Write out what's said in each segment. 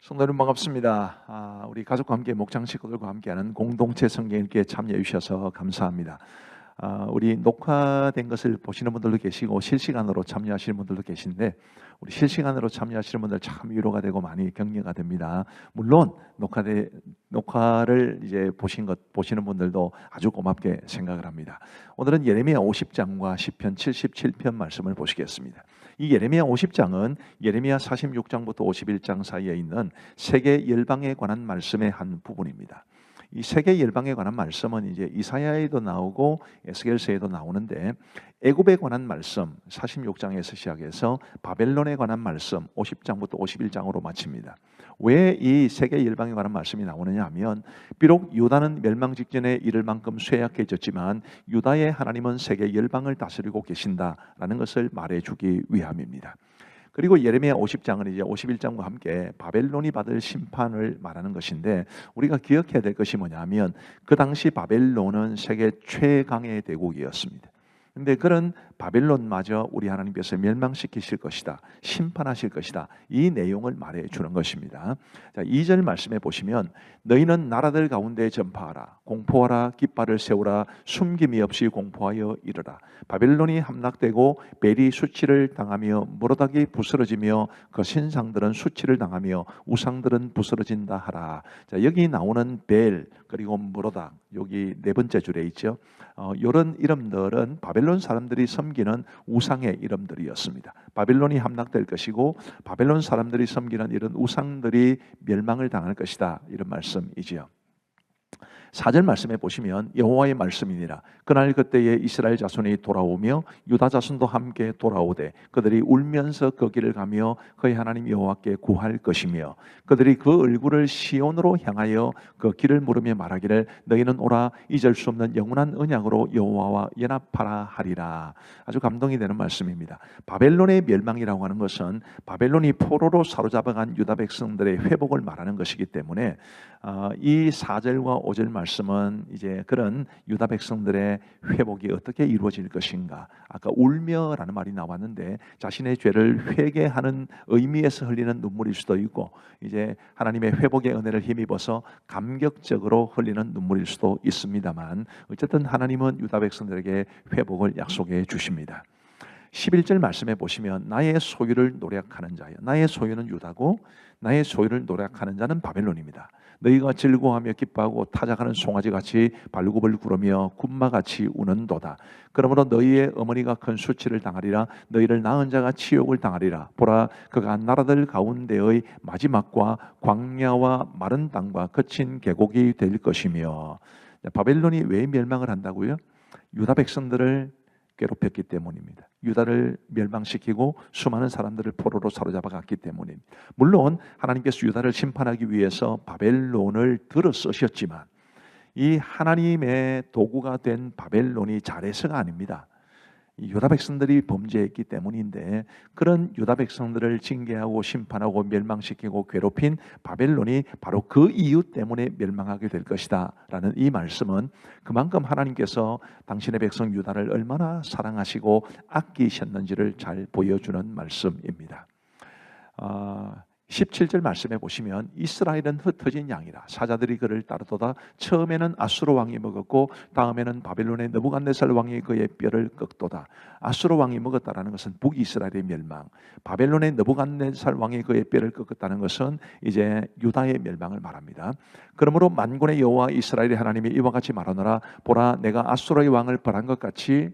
성도 여러분 반갑습니다. 우리 가족과 함께 목장 식구들과 함께하는 공동체 성경 읽기에 참여해 주셔서 감사합니다. 우리 녹화된 것을 보시는 분들도 계시고 실시간으로 참여하시는 분들도 계신데 우리 실시간으로 참여하시는 분들 참 위로가 되고 많이 격려가 됩니다. 물론 녹화를 이제 보시는 분들도 아주 고맙게 생각을 합니다. 오늘은 예레미야 50장과 시편 77편 말씀을 보시겠습니다. 이 예레미야 50장은 예레미야 46장부터 51장 사이에 있는 세계 열방에 관한 말씀의 한 부분입니다. 이 세계 열방에 관한 말씀은 이제 이사야에도 나오고 에스겔서에도 나오는데 애굽에 관한 말씀 46장에서 시작해서 바벨론에 관한 말씀 50장부터 51장으로 마칩니다. 왜 이 세계 열방에 관한 말씀이 나오느냐 하면 비록 유다는 멸망 직전에 이를 만큼 쇠약해졌지만 유다의 하나님은 세계 열방을 다스리고 계신다라는 것을 말해주기 위함입니다. 그리고 예레미야 50장은 이제 51장과 함께 바벨론이 받을 심판을 말하는 것인데 우리가 기억해야 될 것이 뭐냐면 그 당시 바벨론은 세계 최강의 대국이었습니다. 그런데 그런 바벨론마저 우리 하나님께서 멸망시키실 것이다, 심판하실 것이다, 이 내용을 말해주는 것입니다. 자, 2절 말씀에 보시면 너희는 나라들 가운데 전파하라, 공포하라, 깃발을 세우라, 숨김이 없이 공포하여 이르라. 바벨론이 함락되고 벨이 수치를 당하며 모로닥이 부스러지며 그 신상들은 수치를 당하며 우상들은 부스러진다 하라. 자, 여기 나오는 벨 그리고 모로닥, 여기 네 번째 줄에 있죠. 이런 이름들은 바벨론 사람들이 섬기는 우상의 이름들이었습니다. 바벨론이 함락될 것이고 바벨론 사람들이 섬기는 이런 우상들이 멸망을 당할 것이다, 이런 말씀이지요. 4절 말씀에 보시면 여호와의 말씀이니라. 그날 그때에 이스라엘 자손이 돌아오며 유다 자손도 함께 돌아오되 그들이 울면서 그 길을 가며 그의 하나님 여호와께 구할 것이며 그들이 그 얼굴을 시온으로 향하여 그 길을 물으며 말하기를 너희는 오라, 잊을 수 없는 영원한 언약으로 여호와와 연합하라 하리라. 아주 감동이 되는 말씀입니다. 바벨론의 멸망이라고 하는 것은 바벨론이 포로로 사로잡아간 유다 백성들의 회복을 말하는 것이기 때문에 이 4절과 5절 말씀은 이제 그런 유다 백성들의 회복이 어떻게 이루어질 것인가. 아까 울며라는 말이 나왔는데 자신의 죄를 회개하는 의미에서 흘리는 눈물일 수도 있고 이제 하나님의 회복의 은혜를 힘입어서 감격적으로 흘리는 눈물일 수도 있습니다만 어쨌든 하나님은 유다 백성들에게 회복을 약속해 주십니다. 11절 말씀에 보시면 나의 소유를 노력하는 자여, 나의 소유는 유다고 나의 소유를 노력하는 자는 바벨론입니다. 너희가 즐거워하며 기뻐하고 타작하는 송아지같이 발굽을 구르며 군마같이 우는도다. 그러므로 너희의 어머니가 큰 수치를 당하리라. 너희를 낳은 자가 치욕을 당하리라. 보라, 그가 나라들 가운데의 마지막과 광야와 마른 땅과 거친 계곡이 될 것이며. 바벨론이 왜 멸망을 한다고요? 유다 백성들을 괴롭혔기 때문입니다. 유다를 멸망시키고 수많은 사람들을 포로로 사로잡아 갔기 때문입니다. 물론 하나님께서 유다를 심판하기 위해서 바벨론을 들어 쓰셨지만 이 하나님의 도구가 된 바벨론이 잘해서가 아닙니다. 유다 백성들이 범죄했기 때문인데 그런 유다 백성들을 징계하고 심판하고 멸망시키고 괴롭힌 바벨론이 바로 그 이유 때문에 멸망하게 될 것이다 라는 이 말씀은 그만큼 하나님께서 당신의 백성 유다를 얼마나 사랑하시고 아끼셨는지를 잘 보여주는 말씀입니다. 17절 말씀에 보시면 이스라엘은 흩어진 양이라 사자들이 그를 따르도다. 처음에는 아수르 왕이 먹었고 다음에는 바벨론의 느부갓네살 왕이 그의 뼈를 꺾도다. 아수르 왕이 먹었다라는 것은 북이스라엘의 멸망, 바벨론의 느부갓네살 왕이 그의 뼈를 꺾었다는 것은 이제 유다의 멸망을 말합니다. 그러므로 만군의 여호와 이스라엘의 하나님이 이와 같이 말하노라. 보라, 내가 아수르의 왕을 벌한 것 같이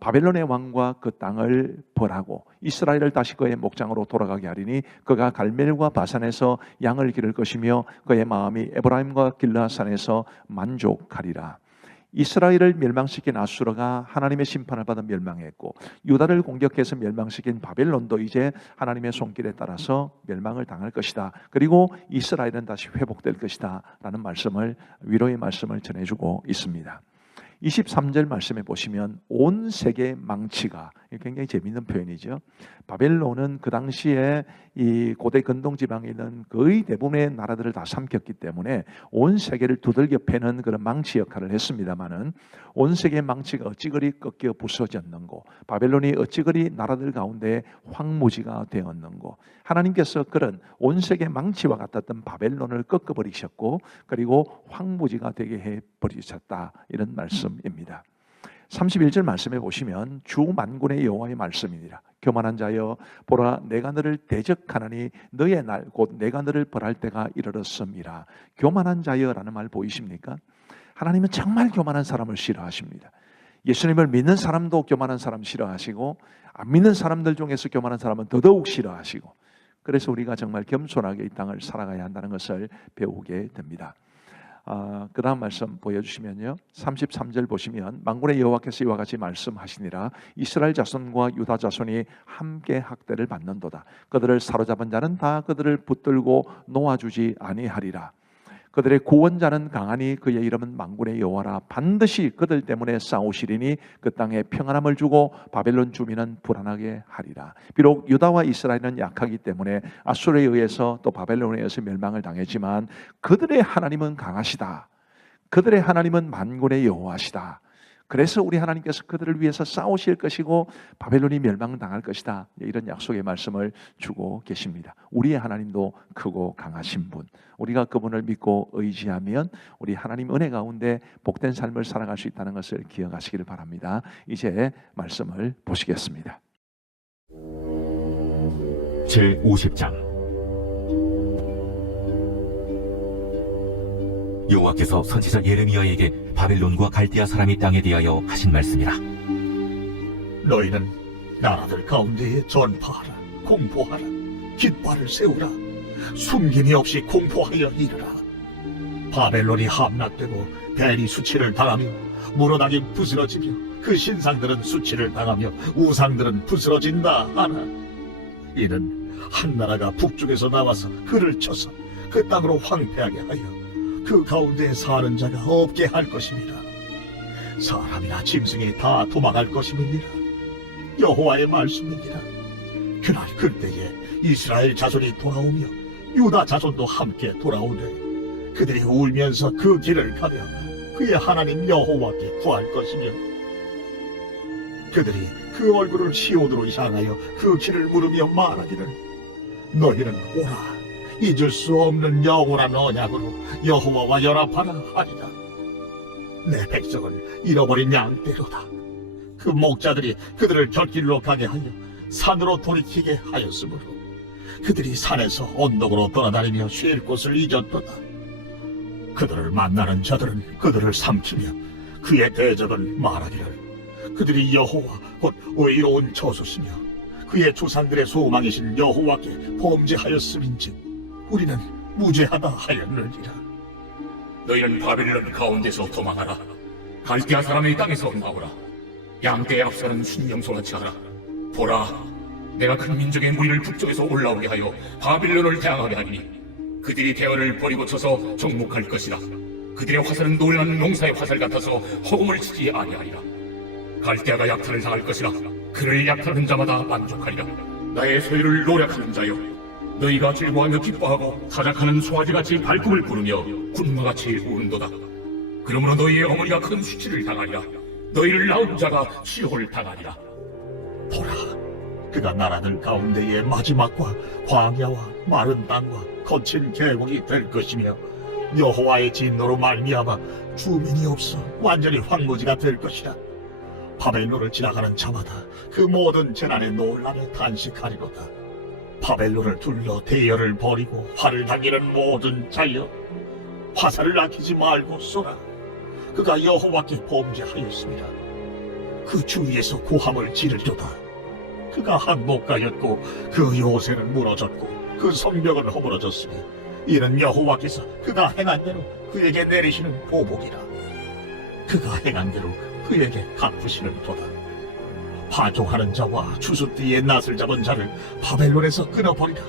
바벨론의 왕과 그 땅을 벌하고 이스라엘을 다시 그의 목장으로 돌아가게 하리니 그가 갈멜과 바산에서 양을 기를 것이며 그의 마음이 에브라임과 길르앗산에서 만족하리라. 이스라엘을 멸망시킨 아수르가 하나님의 심판을 받아 멸망했고 유다를 공격해서 멸망시킨 바벨론도 이제 하나님의 손길에 따라서 멸망을 당할 것이다. 그리고 이스라엘은 다시 회복될 것이다 라는 말씀을, 위로의 말씀을 전해주고 있습니다. 23절 말씀에 보시면 온 세계 망치가 굉장히 재미있는 표현이죠. 바벨론은 그 당시에 이 고대 근동 지방에 있는 거의 대부분의 나라들을 다 삼켰기 때문에 온 세계를 두들겨 패는 그런 망치 역할을 했습니다마는, 온 세계의 망치가 어찌 그리 꺾여 부서졌는고, 바벨론이 어찌 그리 나라들 가운데 황무지가 되었는고, 하나님께서 그런 온 세계 망치와 같았던 바벨론을 꺾어버리셨고, 그리고 황무지가 되게 해버리셨다, 이런 말씀입니다. 31절 말씀해 보시면 주 만군의 여호와의 말씀이니라. 교만한 자여, 보라 내가 너를 대적하나니 너의 날 곧 내가 너를 벌할 때가 이르렀음이라. 교만한 자여라는 말 보이십니까? 하나님은 정말 교만한 사람을 싫어하십니다. 예수님을 믿는 사람도 교만한 사람 싫어하시고, 안 믿는 사람들 중에서 교만한 사람은 더더욱 싫어하시고, 그래서 우리가 정말 겸손하게 이 땅을 살아가야 한다는 것을 배우게 됩니다. 그 다음 말씀 보여주시면요, 33절 보시면 만군의 여호와께서 이와 같이 말씀하시니라. 이스라엘 자손과 유다 자손이 함께 학대를 받는도다. 그들을 사로잡은 자는 다 그들을 붙들고 놓아주지 아니하리라. 그들의 구원자는 강하니 그의 이름은 만군의 여호와라. 반드시 그들 때문에 싸우시리니 그 땅에 평안함을 주고 바벨론 주민은 불안하게 하리라. 비록 유다와 이스라엘은 약하기 때문에 아수르에 의해서 또 바벨론에 의해서 멸망을 당했지만 그들의 하나님은 강하시다. 그들의 하나님은 만군의 여호와시다. 그래서 우리 하나님께서 그들을 위해서 싸우실 것이고 바벨론이 멸망당할 것이다, 이런 약속의 말씀을 주고 계십니다. 우리의 하나님도 크고 강하신 분, 우리가 그분을 믿고 의지하면 우리 하나님 은혜 가운데 복된 삶을 살아갈 수 있다는 것을 기억하시기를 바랍니다. 이제 말씀을 보시겠습니다. 제50장. 여호와께서 선지자 예레미야에게 바벨론과 갈대아 사람이 땅에 대하여 하신 말씀이라. 너희는 나라들 가운데에 전파하라, 공포하라, 깃발을 세우라, 숨김이 없이 공포하여 이르라. 바벨론이 함락되고 벨이 수치를 당하며 무너나기 부스러지며 그 신상들은 수치를 당하며 우상들은 부스러진다 하나. 이는 한 나라가 북쪽에서 나와서 그를 쳐서 그 땅으로 황폐하게 하여 그 가운데 사는 자가 없게 할 것입니다. 사람이나 짐승이 다 도망할 것임이니라. 여호와의 말씀이니라. 그날 그때에 이스라엘 자손이 돌아오며 유다 자손도 함께 돌아오되 그들이 울면서 그 길을 가며 그의 하나님 여호와께 구할 것이며 그들이 그 얼굴을 시온으로 향하여 그 길을 물으며 말하기를 너희는 오라, 잊을 수 없는 영원한 언약으로 여호와와 연합하라 하리라. 내 백성은 잃어버린 양떼로다. 그 목자들이 그들을 곁길로 가게 하여 산으로 돌이키게 하였으므로 그들이 산에서 언덕으로 돌아다니며 쉴 곳을 잊었도다. 그들을 만나는 자들은 그들을 삼키며 그의 대적은 말하기를 그들이 여호와 곧 의로운 저수시며 그의 조상들의 소망이신 여호와께 범죄하였음인즉 우리는 무죄하다 하였느니라. 너희는 바벨론 가운데서 도망하라. 갈대아 사람의 땅에서 나오라. 양떼의 앞서는 순명소같이 하라. 보라, 내가 큰 민족의 무리를 북쪽에서 올라오게 하여 바빌론을 대항하게 하니 그들이 대언을 버리고 쳐서 정복할 것이다. 그들의 화살은 놀라는 용사의 화살 같아서 허공을 치지 아니하리라. 갈대아가 약탈을 당할 것이라. 그를 약탈하는 자마다 만족하리라. 나의 소유를 노력하는 자여, 너희가 즐거워하며 기뻐하고 사작하는 송아지같이 발꿈을 부르며 군마같이 우는도다. 그러므로 너희의 어머니가 큰 수치를 당하리라. 너희를 낳은 자가 시험을 당하리라. 보라, 그가 나라들 가운데의 마지막과 광야와 마른 땅과 거친 계곡이 될 것이며 여호와의 진노로 말미암아 주민이 없어 완전히 황무지가 될 것이라. 바벨론을 지나가는 자마다 그 모든 재난에 놀라며 탄식하리로다. 바벨론을 둘러 대열을 벌이고 활을 당기는 모든 자여, 화살을 아끼지 말고 쏘라. 그가 여호와께 범죄하였습니다. 그 주위에서 고함을 지르도다. 그가 항복하였고 그 요새는 무너졌고 그 성벽은 허물어졌으니 이는 여호와께서 그가 행한 대로 그에게 내리시는 보복이라. 그가 행한 대로 그에게 갚으시는 도다. 파종하는 자와 추수띠에 낫을 잡은 자를 바벨론에서 끊어버리라.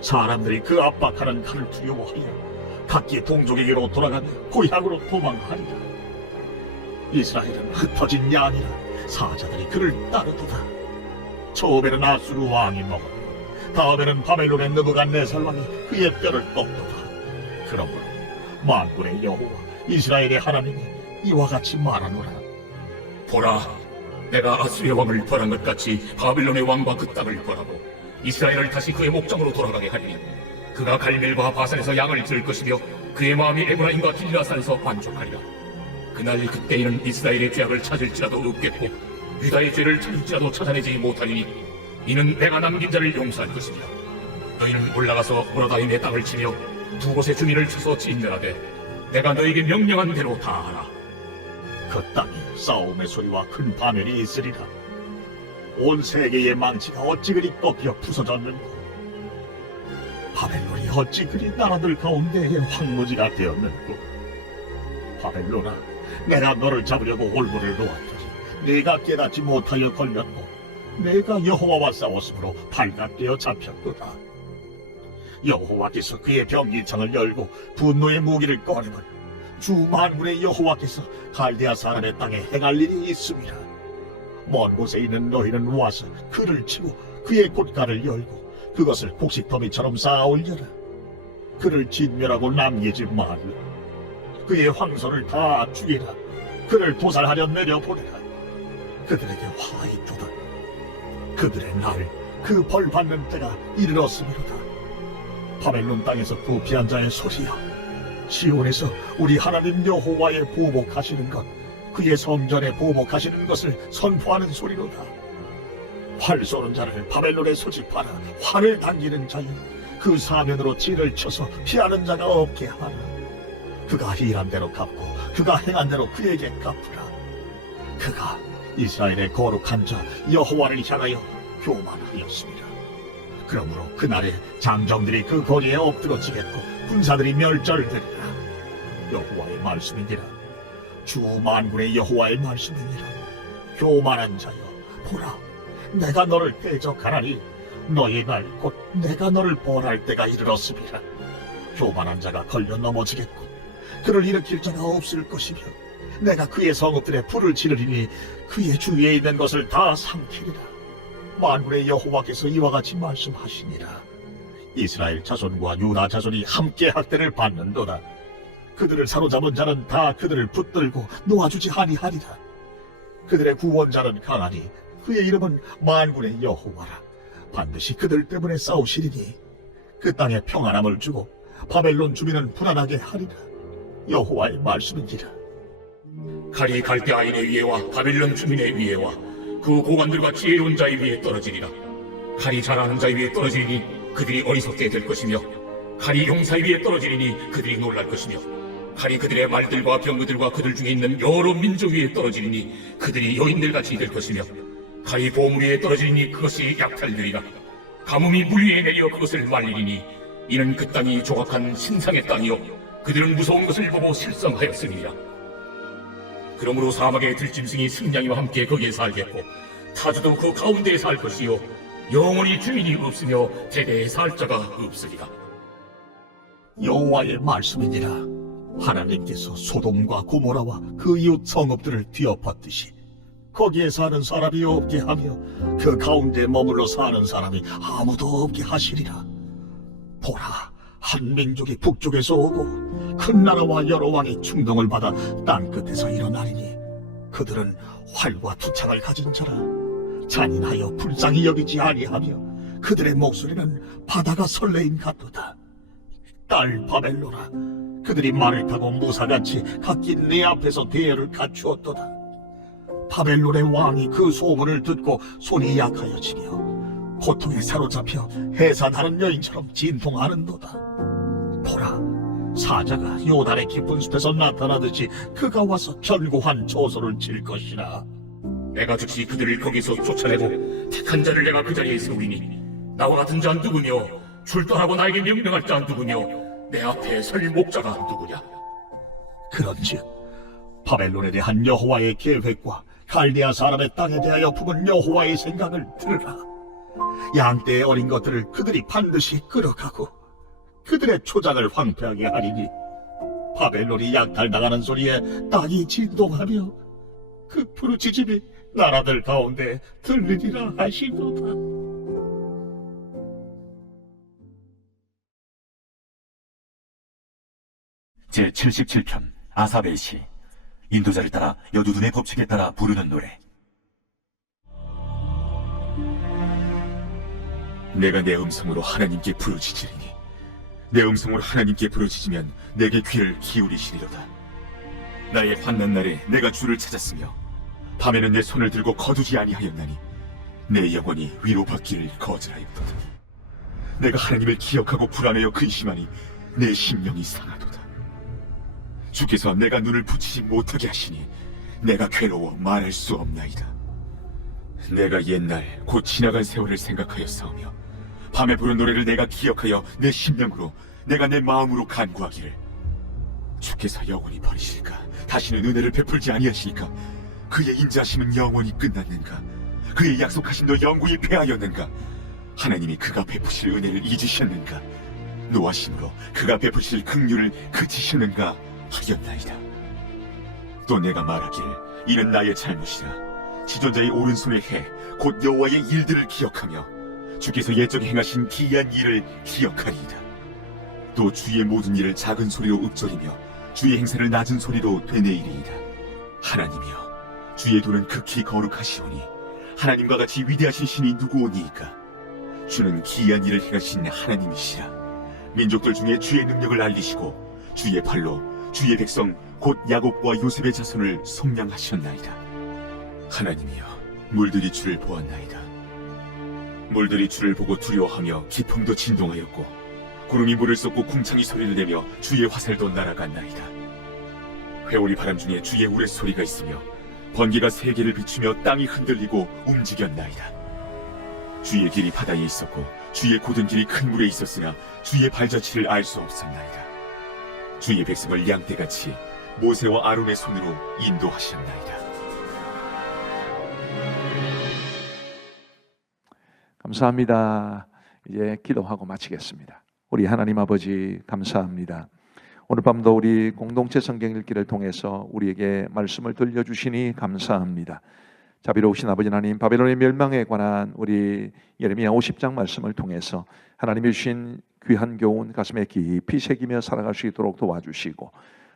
사람들이 그 압박하는 칼을 두려워하여 각기 동족에게로 돌아가며 고향으로 도망하리라. 이스라엘은 흩어진 양이라. 사자들이 그를 따르도다. 처음에는 아수르 왕이 먹었고 다음에는 바벨론의 느부갓네살 왕이 그의 뼈를 꺾도다. 그러므로 만군의 여호와 이스라엘의 하나님이 이와 같이 말하노라. 보라, 내가 아수르의 왕을 벌한 것 같이 바빌론의 왕과 그 땅을 벌하고 이스라엘을 다시 그의 목장으로 돌아가게 하리니 그가 갈멜과 바산에서 양을 들을 것이며 그의 마음이 에브라임과 길라산에서 만족하리라. 그날 그때에는 이스라엘의 죄악을 찾을지라도 없겠고 유다의 죄를 찾을지라도 찾아내지 못하리니 이는 내가 남긴 자를 용서할 것이며 너희는 올라가서 모라다임의 땅을 치며 두 곳의 주민을 쳐서 진멸하되 내가 너에게 명령한 대로 다 하라. 그 땅에 싸움의 소리와 큰 파멸이 있으리라. 온 세계의 망치가 어찌 그리 꺾여 부서졌는고, 바벨론이 어찌 그리 나라들 가운데의 황무지가 되었는고. 바벨론아, 내가 너를 잡으려고 올무를 놓았더니 네가 깨닫지 못하여 걸렸고 내가 여호와와 싸웠으므로 발각되어 잡혔도다. 여호와께서 그의 병기창을 열고 분노의 무기를 꺼내면 주 만군의 여호와께서 갈대아 사람의 땅에 행할 일이 있습니다. 먼 곳에 있는 너희는 와서 그를 치고 그의 곳간을 열고 그것을 곡식더미처럼 쌓아 올려라. 그를 진멸하고 남기지 말라. 그의 황소를 다 죽이라. 그를 도살하려 내려보내라. 그들에게 화 있도다. 그들의 날, 그 벌 받는 때가 이르렀으리로다. 바벨론 땅에서 부패한 자의 소리야, 시온에서 우리 하나님 여호와의 보복하시는 것, 그의 성전에 보복하시는 것을 선포하는 소리로다. 활 쏘는 자를 바벨론에 소집하라. 활을 당기는 자여, 그 사면으로 진을 쳐서 피하는 자가 없게 하라. 그가 일한 대로 갚고 그가 행한 대로 그에게 갚으라. 그가 이스라엘의 거룩한 자 여호와를 향하여 교만하였습니다. 그러므로 그날에 장정들이 그 거리에 엎드러지겠고 군사들이 멸절되리라. 여호와의 말씀이니라. 주 만군의 여호와의 말씀이니라. 교만한 자여, 보라, 내가 너를 대적하나니 너의 날 곧 내가 너를 벌할 때가 이르렀음이라. 교만한 자가 걸려 넘어지겠고 그를 일으킬 자가 없을 것이며 내가 그의 성읍들에 불을 지르리니 그의 주위에 있는 것을 다 삼키리라. 만군의 여호와께서 이와 같이 말씀하시니라. 이스라엘 자손과 유다 자손이 함께 학대를 받는도다. 그들을 사로잡은 자는 다 그들을 붙들고 놓아주지 아니하리라. 그들의 구원자는 강하니 그의 이름은 만군의 여호와라. 반드시 그들 때문에 싸우시리니 그 땅에 평안함을 주고 바벨론 주민은 불안하게 하리라. 여호와의 말씀이니라. 칼이 갈대아인의 위에와 바빌론 주민의 위에와 그 고관들과 지혜로운 자의 위에 떨어지리라. 칼이 잘하는 자의 위에 떨어지리니 그들이 어리석게 될 것이며 칼이 용사의 위에 떨어지리니 그들이 놀랄 것이며 칼이 그들의 말들과 병거들과 그들 중에 있는 여러 민족 위에 떨어지리니 그들이 여인들같이 될 것이며 칼이 보물 위에 떨어지리니 그것이 약탈되리라. 가뭄이 물 위에 내려 그것을 말리리니 이는 그 땅이 조각한 신상의 땅이요 그들은 무서운 것을 보고 실성하였음이니라. 그러므로 사막의 들짐승이 승냥이와 함께 거기에 살겠고 타주도 그 가운데에 살 것이요 영원히 주인이 없으며 대대에 살 자가 없으리라. 여호와의 말씀이니라. 하나님께서 소돔과 고모라와 그 이웃 성읍들을 뒤엎었듯이 거기에 사는 사람이 없게 하며 그 가운데 머물러 사는 사람이 아무도 없게 하시리라. 보라, 한 민족이 북쪽에서 오고 큰 나라와 여러 왕이 충동을 받아 땅 끝에서 일어나리니 그들은 활과 투창을 가진 자라. 잔인하여 불쌍히 여기지 아니하며 그들의 목소리는 바다가 설레임 같도다. 딸 바벨로라, 그들이 말을 타고 무사같이 각기 내 앞에서 대열을 갖추었도다. 바벨론의 왕이 그 소문을 듣고 손이 약하여지며 고통에 사로잡혀 해산하는 여인처럼 진통하는도다. 보라, 사자가 요단의 깊은 숲에서 나타나듯이 그가 와서 견고한 조소를 칠 것이라. 내가 즉시 그들을 거기서 쫓아내고 택한 자를 내가 그 자리에 세우리니 나와 같은 자는 누구며 출동하고 나에게 명령할 자는 누구며 내 앞에 설 목자가 누구냐. 그런즉 바벨론에 대한 여호와의 계획과 갈대아 사람의 땅에 대하여 품은 여호와의 생각을 들으라. 양떼의 어린 것들을 그들이 반드시 끌어가고 그들의 초장을 황폐하게 하리니 바벨론이 약탈당하는 소리에 땅이 진동하며 그 부르짖음이 나라들 가운데 들리리라 하시도다. 제77편 아사벨 시. 인도자를 따라 여두둔의 법칙에 따라 부르는 노래. 내가 내 음성으로 하나님께 부르짖으리니 내 음성으로 하나님께 부르짖으면 내게 귀를 기울이시리로다. 나의 환난 날에 내가 주를 찾았으며 밤에는 내 손을 들고 거두지 아니하였나니 내 영혼이 위로받기를 거절하였도다. 내가 하나님을 기억하고 불안하여 근심하니 내 심령이 상하도다. 주께서 내가 눈을 붙이지 못하게 하시니 내가 괴로워 말할 수 없나이다. 내가 옛날 곧 지나간 세월을 생각하여 싸우며 밤에 부른 노래를 내가 기억하여 내 심령으로 내가 내 마음으로 간구하기를 주께서 영원히 버리실까? 다시는 은혜를 베풀지 아니하실까? 그의 인자하심은 영원히 끝났는가? 그의 약속하심도 영구히 패하였는가? 하나님이 그가 베푸실 은혜를 잊으셨는가? 노하심으로 그가 베푸실 긍휼을 그치셨는가 하였나이다. 또 내가 말하기를 이는 나의 잘못이라 지존자의 오른손의 해 곧 여호와의 일들을 기억하며 주께서 옛적에 행하신 기이한 일을 기억하리이다. 또 주의 모든 일을 작은 소리로 읊조리며 주의 행사를 낮은 소리로 되뇌이리이다. 하나님이여 주의 도는 극히 거룩하시오니 하나님과 같이 위대하신 신이 누구오니이까? 주는 기이한 일을 행하신 하나님이시라. 민족들 중에 주의 능력을 알리시고 주의 팔로 주의 백성 곧 야곱과 요셉의 자손을 속량하셨나이다. 하나님이여 물들이 주를 보았나이다. 물들이 주를 보고 두려워하며 기품도 진동하였고 구름이 물을 쏟고 궁창이 소리를 내며 주의 화살도 날아갔나이다. 회오리 바람 중에 주의 우레소리가 있으며 번개가 세계를 비추며 땅이 흔들리고 움직였나이다. 주의 길이 바다에 있었고 주의 고든 길이 큰 물에 있었으나 주의 발자취를 알 수 없었나이다. 주의 백성을 양떼같이 모세와 아론의 손으로 인도하셨나이다. 감사합니다. 이제 기도하고 마치겠습니다. 우리 하나님 아버지 감사합니다. 오늘 밤도 우리 공동체 성경 읽기를 통해서 우리에게 말씀을 들려주시니 감사합니다. 자비로우신 아버지 하나님, 바벨론의 멸망에 관한 우리 예레미야 50장 말씀을 통해서 하나님이 주신 귀한 교훈 가슴에 깊이 새기며 살아갈 수 있도록 도와주시고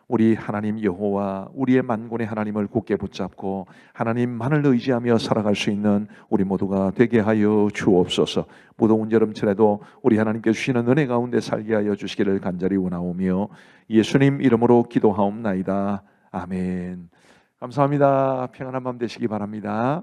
우리 하나님 여호와 우리의 만군의 하나님을 굳게 붙잡고 하나님만을 의지하며 살아갈 수 있는 우리 모두가 되게 하여 주옵소서. 무더운 여름철에도 우리 하나님께 주시는 은혜 가운데 살게 하여 주시기를 간절히 원하오며 예수님 이름으로 기도하옵나이다. 아멘. 감사합니다. 평안한 밤 되시기 바랍니다.